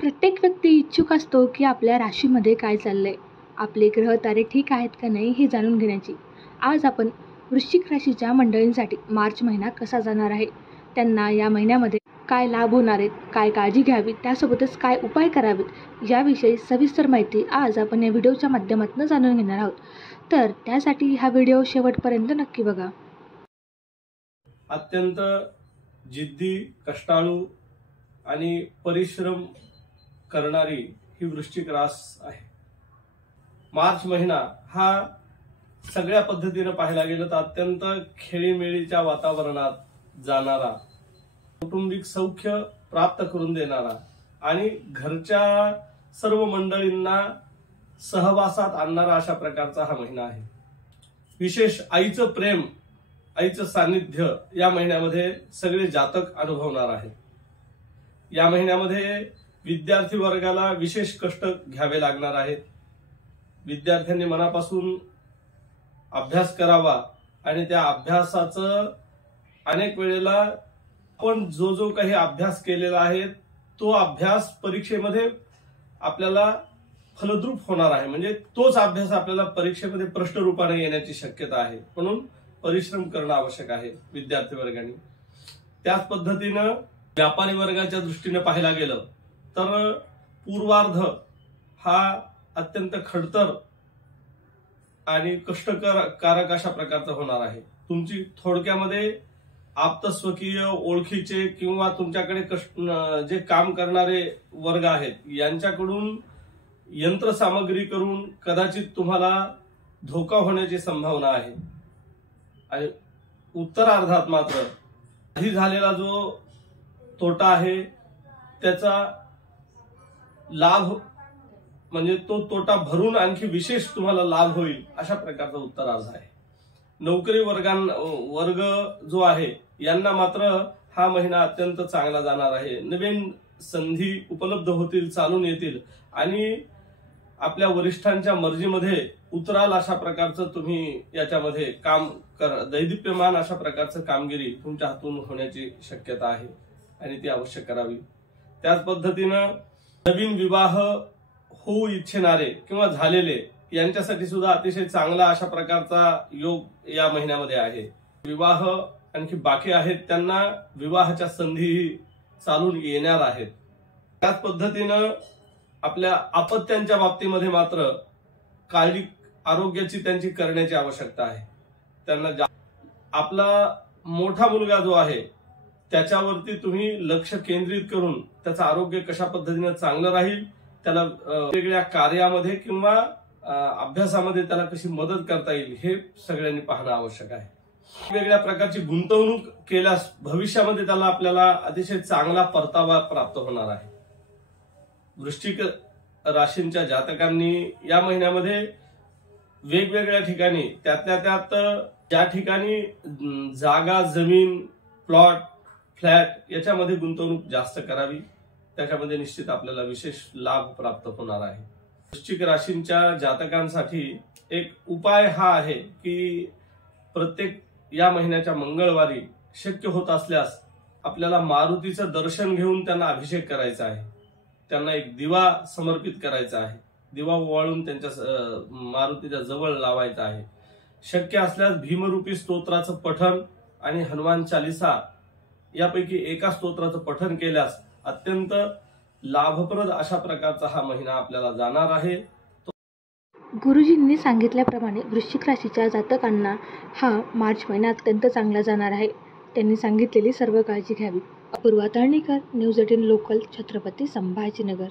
प्रत्येक व्यक्ती इच्छुक असतो की आपल्या राशीमध्ये काय चाललंय, आपले ग्रह तारे ठीक आहेत का नाही हे जाणून घेण्याची. आज आपण वृश्चिक राशीच्या मंडळींसाठी मार्च महिना कसा जाणार आहे, त्यांना या महिन्यामध्ये काय लाभ होणार आहेत, काय काळजी घ्यावी, त्यासोबतच काय उपाय करावेत याविषयी सविस्तर माहिती आज आपण या व्हिडिओच्या माध्यमातून जाणून घेणार आहोत. तर त्यासाठी हा व्हिडिओ शेवटपर्यंत नक्की बघा. अत्यंत जिद्दी, कष्टाळू आणि परिश्रम करणारी ही वृश्चिक रास आहे. मार्च महिना हा सगळ्या पद्धतीने पाहायला गेलं तर अत्यंत खेळीमेळीच्या वातावरणात जाणारा, कौटुंबिक सौख्य प्राप्त करून देणारा आणि घरच्या सर्व मंडळींना सहवासात आणणारा अशा प्रकारचा हा महिना आहे. विशेष आईचं प्रेम, आईचं सानिध्य या महिन्यामध्ये सगळे जातक अनुभवणार आहेत. या महिन्यामध्ये विद्यार्थी वर्गाला विशेष कष्ट घ्यावे लागणार आहेत. विद्यार्थ्यांनी मनापासून अभ्यास करावा आणि त्या अभ्यासाचं अनेक वेळेला आपण जो काही अभ्यास केलेला आहे तो अभ्यास परीक्षेमध्ये आपल्याला फलद्रूप होणार आहे. म्हणजे तोच अभ्यास आपल्याला परीक्षेमध्ये प्रश्न रूपाने येण्याची शक्यता आहे. म्हणून परिश्रम करणं आवश्यक आहे विद्यार्थी वर्गाने. त्याच पद्धतीनं व्यापारी वर्गाच्या दृष्टीने पाहायला गेलं तर पूर्वार्ध हा अत्यंत खडतर आणि कष्टकारक अशा प्रकारचा होणार आहे. तुमची थोडक्यामध्ये आप्तस्वकीय, ओळखीचे किंवा तुमच्याकडे जे काम करणारे वर्ग आहेत यांच्याकडून यंत्रसामग्री करून कदाचित तुम्हाला धोका होण्याची संभावना आहे. आणि उत्तरार्धात मात्र आधी झालेला जो तोटा आहे त्याचा लाभ, म्हणजे तो तोटा भरून आणखी विशेष तुम्हाला लाभ होईल अशा प्रकारचा उत्तरार्ध आहे. नोकरी वर्ग जो आहे यांना मात्र हा महिना अत्यंत चांगला जाणार आहे. नवीन संधी उपलब्ध होतील, चालून येतील आणि आपल्या वरिष्ठांच्या मर्जीमध्ये उतराल अशा प्रकारचं तुम्ही याच्यामध्ये काम दैदिप्यमान अशा प्रकारचं कामगिरी तुमच्या हातून होण्याची शक्यता आहे आणि ती अवश्य करावी. त्याच पद्धतीनं नवीन विवाह होऊ इच्छिणारे किंवा झालेले यांच्यासाठी सुद्धा अतिशय चांगला अशा प्रकारचा योग या महिन्यामध्ये आहे. विवाह आणखी बाकी आहेत त्यांना विवाहाच्या संधी चालून येणार आहेत. त्याच पद्धतीनं आपल्या अपत्यांच्या बाबतीमध्ये मात्र काळजी आरोग्याची त्यांची करण्याची आवश्यकता आहे. त्यांना आपला मोठा मुलगा जो आहे त्याच्यावरती तुम्ही लक्ष केंद्रित करून त्याचं आरोग्य कशा पद्धतीने चांगलं राहील, त्याला वेगळ्या कार्यामध्ये किंवा अभ्यासामध्ये त्याला कशी मदत करता येईल हे सगळ्यांनी पाहणं आवश्यक आहे. वेगवेगळ्या प्रकारची गुंतवणूक केल्यास भविष्यामध्ये त्याला आपल्याला अतिशय चांगला परतावा प्राप्त होणार आहे. वृश्चिक राशींच्या जातकांनी या महिन्यामध्ये वेगवेगळ्या ठिकाणी त्यातल्या त्यात ज्या ठिकाणी जागा, जमीन, प्लॉट, फ्लॅट याच्यामध्ये गुंतवणूक जास्त करावी. त्याच्यामध्ये निश्चित आपल्याला विशेष लाभ प्राप्त होणार आहे. वृश्चिक राशींच्या जातकांसाठी एक उपाय हा आहे की प्रत्येक या महिन्याच्या मंगळवारी शक्य होत असल्यास आपल्याला मारुतीचं दर्शन घेऊन त्यांना अभिषेक करायचा आहे. त्यांना एक दिवा समर्पित करायचा आहे. दिवा ओवाळून त्यांच्या मारुतीच्या जवळ लावायचा आहे. शक्य असल्यास भीमरूपी स्तोत्राचं पठण आणि हनुमान चालिसा यापैकी एका स्तोत्राचं पठण केल्यास अत्यंत लाभप्रद अशा प्रकारचा हा महिना आपल्याला जाणार आहे. गुरुजींनी सांगितल्याप्रमाणे वृश्चिक राशीच्या जातकांना हा मार्च महिना अत्यंत चांगला जाणार आहे. त्यांनी सांगितलेली सर्व काळजी घ्यावी. Apurva Talnikar, News 18 Local, Chhatrapati Sambhajinagar.